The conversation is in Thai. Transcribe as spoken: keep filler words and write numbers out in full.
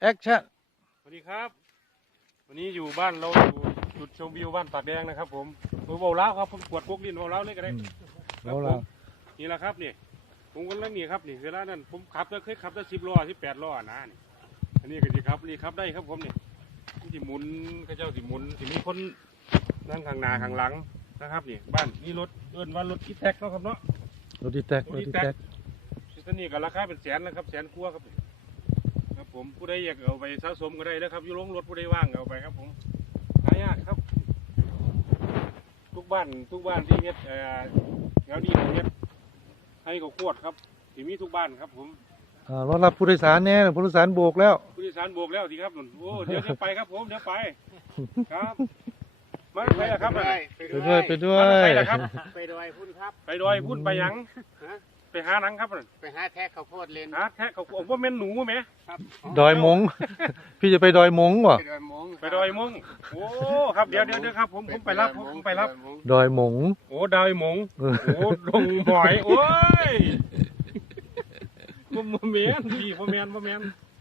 แอคชั่นสวัสดีครับวันนี้อยู่บ้านเราอยู่จุดชมวิวบ้านตากแดงนะครับผมผมเบาเล้าครับผมปวดพวกดินเบาเล้าเลยก็ได้เราเรานี่แหละครับนี่ผมก็เล่นนี่ครับนี่เวลานั้นผมขับได้เคยขับได้สิบล้อสิบแปดล้อนะนี่อันนี้ก็ดีครับนี่ขับได้ครับผมนี่ที่หมุนก็เจ้าที่หมุนที่มีคนนั่งข้างหน้าข้างหลังนะครับนี่บ้านนี่รถเอิ้นว่ารถอีแท็กเนาะครับเนาะรถดีแท็กรถดีแท็กที่นี่ก็ราคาเป็นแสนนะครับแสนกว่าครับครับผมผู้ใดอยากเอาไปสะสมก็ได้นะครับอยู่ลงรถผู้ใดว่างเอาไปครับผมหายากครับทุกบ้านทุกบ้านที่เฮ็ดเอ่อแถวนี้เฮ็ดให้กับขวดครับที่มีทุกบ้านครับผมอ่ารถรับผู้โดยสารแน่ผู้โดยสารโบกแล้วผู้โดยสารโบกแล้วสิครับโอ้เดี๋ยวจะไปครับผมเดี๋ยวไปครับมาไปแล้วครับไปด้วยไปด้วยไปแล้วครับไปดอยพุ่นครับไปดอยพุ่นไปหยังฮะไปหาหนังครับไปหาแท็กข้าวโพดเลนหาแทะเขาผมว่าแม่นหนูไหมครับดอยมง พี่จะไปดอยมงวะไปดอยมงไปดอยมงโอ้ครับเดี๋ยวเดี๋ยวเดี๋ยวครับผมผมไปรับผมไปรับดอยมงโอ้ดอยมงโอ้ดงหมอยโอ้ยบ่บ่แม่นพี่บ่แม่นบ่แม่น